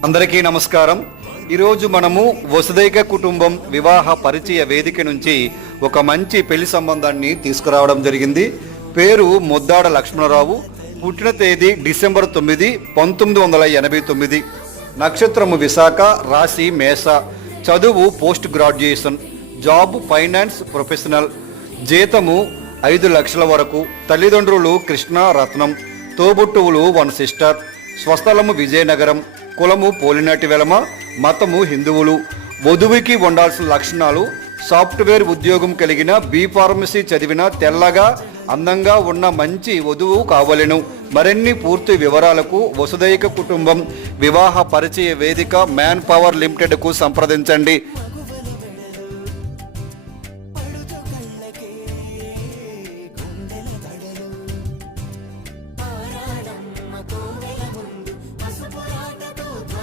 అందరికీ నమస్కారం. ఈరోజు మనము వసుదైక కుటుంబం వివాహ పరిచయ వేదిక నుంచి ఒక మంచి పెళ్ళి సంబంధాన్ని తీసుకురావడం జరిగింది. పేరు ముద్దాడ లక్ష్మణరావు. పుట్టిన తేదీ డిసెంబర్ తొమ్మిది పంతొమ్మిది వందల ఎనభై తొమ్మిది. నక్షత్రము విశాఖ రాశి మేష. చదువు post graduation. Job finance professional. జీతము ఐదు లక్షల వరకు. తల్లిదండ్రులు కృష్ణ రత్నం. తోబుట్టువులు వన్ సిస్టర్. స్వస్థలము విజయనగరం. కులము పోలినటి వెలమ మతము హిందువులు. వధువుకి ఉండాల్సిన లక్షణాలు సాఫ్ట్వేర్ ఉద్యోగం కలిగిన బీ ఫార్మసీ చదివిన తెల్లగా అందంగా ఉన్న మంచి వధువు కావలెను. మరిన్ని పూర్తి వివరాలకు వసుదైక కుటుంబం వివాహ పరిచయ వేదిక మ్యాన్ పవర్ లిమిటెడ్కు సంప్రదించండి.